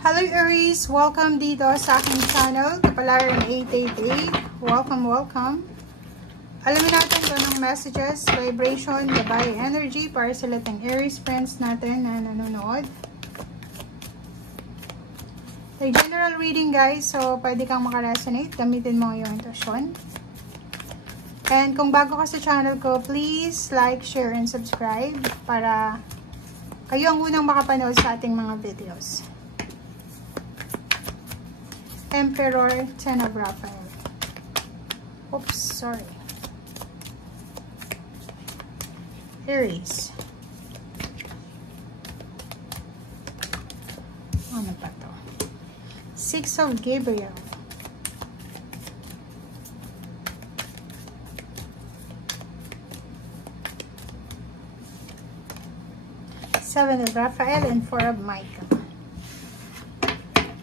Hello Aries! Welcome dito sa aking channel, Kapalaran 888. Welcome. Alamin natin kung anong messages, vibration, gabay, energy para sa lahat ng Aries friends natin na nanonood. So, general reading guys, so pwede kang makaresonate, gamitin mo yung intuition. And kung bago ka sa channel ko, please like, share, and subscribe para kayo ang unang makapanood sa ating mga videos. Emperor, Ten of Raphael. Oops, sorry. Aries. Ano pa to? Six of Gabriel. Seven of Raphael and Four of Michael.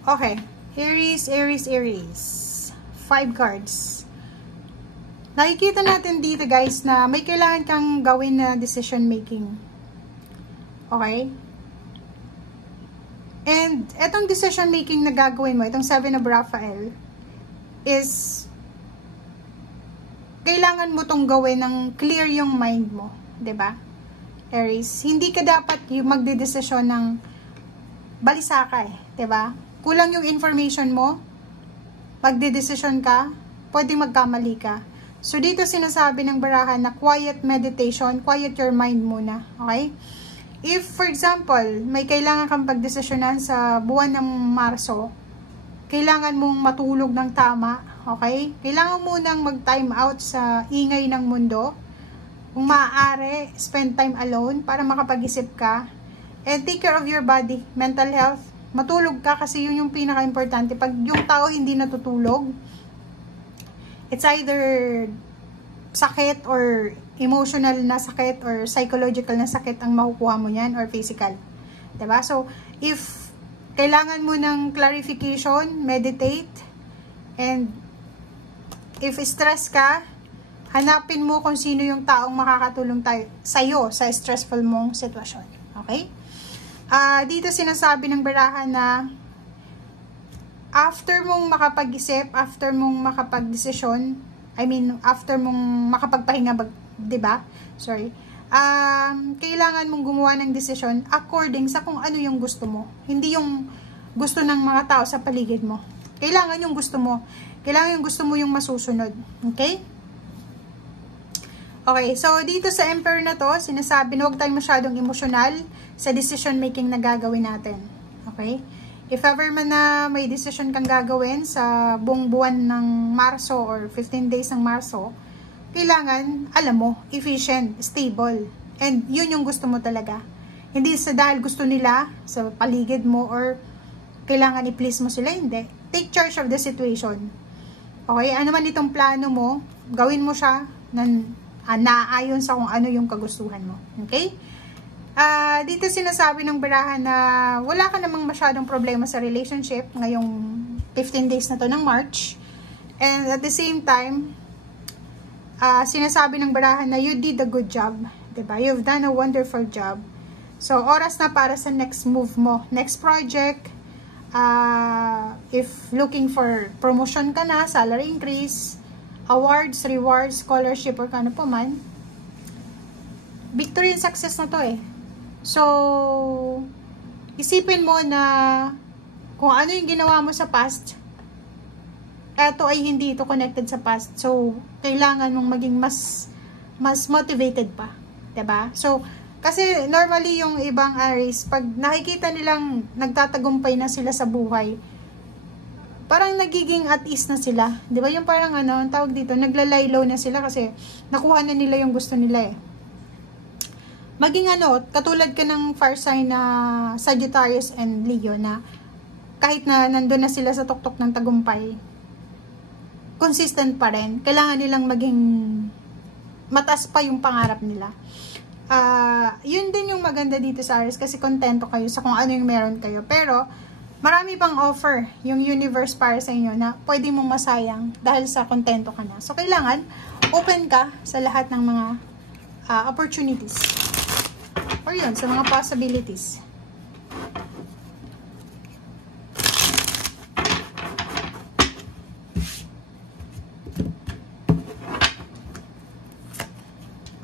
Okay. Aries. 5 cards. Nakikita natin dito guys na may kailangan kang gawin na decision making. Okay? And etong decision making na gagawin mo, itong 7 of Raphael, is kailangan mo tong gawin ng clear yung mind mo. 'Di ba? Aries, hindi ka dapat yung magdedesisyon ng balisaka eh. 'Di ba? Kulang yung information mo, magdedesisyon ka, pwedeng magkamali ka. So, dito sinasabi ng barahan na quiet meditation, quiet your mind muna. Okay? If, for example, may kailangan kang pagdesisyonan sa buwan ng Marso, kailangan mong matulog ng tama. Okay? Kailangan munang mag-time out sa ingay ng mundo. Kung maaari, spend time alone para makapag-isip ka. And take care of your body, mental health. Matulog ka kasi yun yung pinaka-importante. Pag yung tao hindi natutulog, it's either sakit or emotional na sakit or psychological na sakit ang makukuha mo yan or physical. Diba? So, if kailangan mo ng clarification, meditate. And if stress ka, hanapin mo kung sino yung taong makakatulong sa'yo sa stressful mong sitwasyon. Okay? Dito sinasabi ng barahan na after mong makapag-isip, after mong makapag-desisyon, after mong makapagpahinga, diba? Sorry. Kailangan mong gumawa ng desisyon according sa kung ano yung gusto mo. Hindi yung gusto ng mga tao sa paligid mo. Kailangan yung gusto mo. Kailangan yung gusto mo yung masusunod. Okay? Okay, so dito sa Emperor na to, sinasabi na huwag tayong masyadong emosyonal sa decision making na gagawin natin. Okay? If ever man na may decision kang gagawin sa buong buwan ng Marso or 15 days ng Marso, kailangan, alam mo, efficient, stable. And yun yung gusto mo talaga. Hindi sa dahil gusto nila sa paligid mo or kailangan i-please mo sila, hindi. Take charge of the situation. Okay? Ano man itong plano mo, gawin mo siya naayon sa kung ano yung kagustuhan mo. Okay? Dito sinasabi ng barahan na wala ka namang masyadong problema sa relationship ngayong 15 days na to ng March. And at the same time, sinasabi ng barahan na you did a good job. Diba? You've done a wonderful job. So, oras na para sa next move mo. Next project. If looking for promotion ka na, salary increase, awards, rewards, scholarship, or kano pa man, victory and success na to eh. So, isipin mo na kung ano yung ginawa mo sa past, eto ay hindi ito connected sa past. So, kailangan mong maging mas motivated pa. Diba? So, kasi normally yung ibang Aries, pag nakikita nilang nagtatagumpay na sila sa buhay, parang nagiging at ease na sila. Di ba? Yung parang ang tawag dito, naglalay low na sila kasi nakuha na nila yung gusto nila eh. Maging katulad ka ng fire sign na Sagittarius and Leo na kahit na nandun na sila sa tuktok ng tagumpay, consistent pa rin. Kailangan nilang maging mataas pa yung pangarap nila. Yun din yung maganda dito sa Aries kasi kontento kayo sa kung ano yung meron kayo. Pero, marami pang offer yung universe para sa inyo na pwede mong masayang dahil sa kontento ka na. So, kailangan open ka sa lahat ng mga opportunities. Or yun, sa mga possibilities.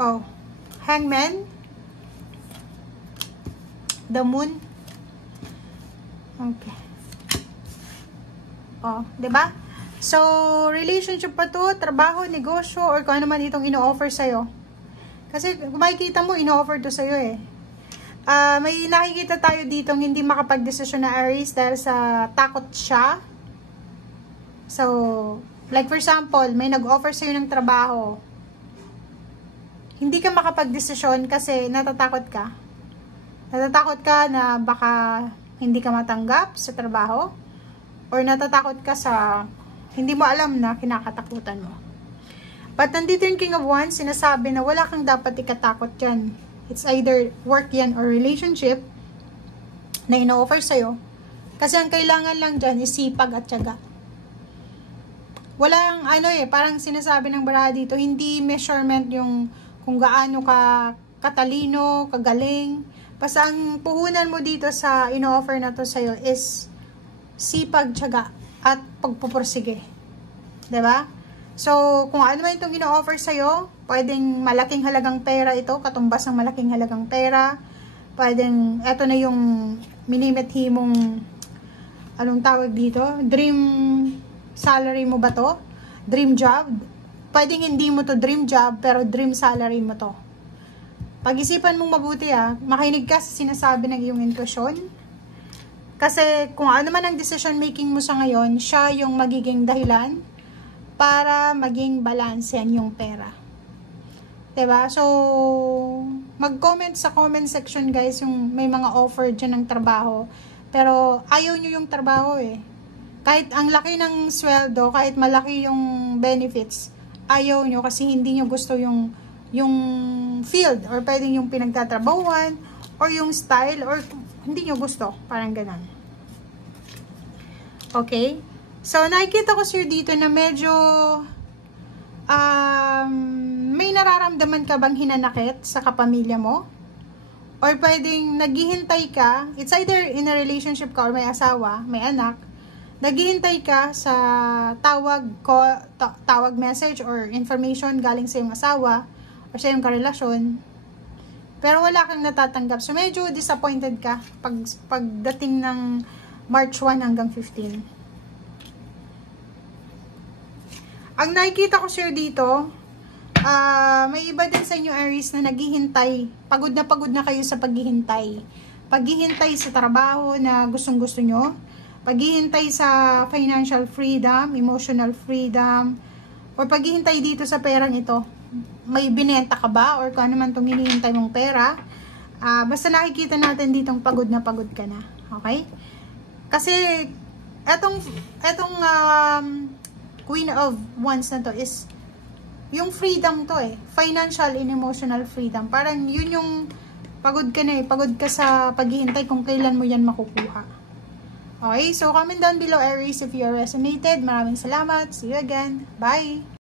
Oh, Hangman, the Moon. Okay. Oh, 'di ba? So, relationship pa to, trabaho, negosyo, or kung ano man itong ino-offer sa'yo. Kasi, kung makikita mo, ino-offer to sa'yo eh. May nakikita tayo ditong hindi makapag-desisyon na Aries dahil sa takot siya. So, like for example, may nag-offer sa'yo ng trabaho. Hindi ka makapag-desisyon kasi natatakot ka. Natatakot ka na baka hindi ka matanggap sa trabaho. Or natatakot ka sa hindi mo alam na kinakatakutan mo. But nandito yung King of Wands, sinasabi na wala kang dapat ikatakot dyan. It's either work yan or relationship na ino-offer sa'yo. Kasi ang kailangan lang dyan is sipag at tiyaga. Walang parang sinasabi ng baraha dito, hindi measurement yung kung gaano ka katalino, kagaling. Basta ang puhunan mo dito sa ino-offer na to sa'yo is sipag, tiyaga at pagpupursige. 'Di ba? So, kung ano man itong ino-offer sa'yo, pwedeng malaking halagang pera ito, katumbas ng malaking halagang pera. Pwedeng, eto na yung minimithi mong, anong tawag dito? Dream salary mo ba to? Dream job? Pwedeng hindi mo to dream job, pero dream salary mo to. Pag-isipan mong mabuti makinig ka sa sinasabi ng iyong intuition. Kasi kung ano man ang decision making mo sa ngayon, siya yung magiging dahilan para maging balansehan yung pera. 'Di ba? So, mag-comment sa comment section guys yung may mga offer dyan ng trabaho. Pero ayaw nyo yung trabaho eh. Kahit ang laki ng sweldo, kahit malaki yung benefits, ayaw nyo kasi hindi nyo gusto yung field or pwedeng yung pinagtatrabahuan or yung style or hindi nyo gusto. Parang ganun. Okay? So, nakikita ko sir dito na medyo may nararamdaman ka bang hinanakit sa kapamilya mo? Or pwedeng naghihintay ka, it's either in a relationship ka or may asawa, may anak, naghihintay ka sa tawag message or information galing sa iyong asawa or sa iyong karelasyon, pero wala kang natatanggap. So, medyo disappointed ka pagdating ng March 1 hanggang 15. Ang nakikita ko sir dito, may iba din sa inyo Aries na naghihintay. Pagod na kayo sa paghihintay. Paghihintay sa trabaho na gustong-gusto nyo. Paghihintay sa financial freedom, emotional freedom, or paghihintay dito sa perang ito. May binenta ka ba? Or kung ano man itong hinihintay mong pera. Basta nakikita natin ditong pagod ka na. Okay? Kasi, etong Queen of Wands na to is yung freedom to eh. Financial and emotional freedom. Parang yun yung pagod ka na eh. Pagod ka sa paghihintay kung kailan mo yan makukuha. Okay? So, comment down below Aries if you are resonated. Maraming salamat. See you again. Bye!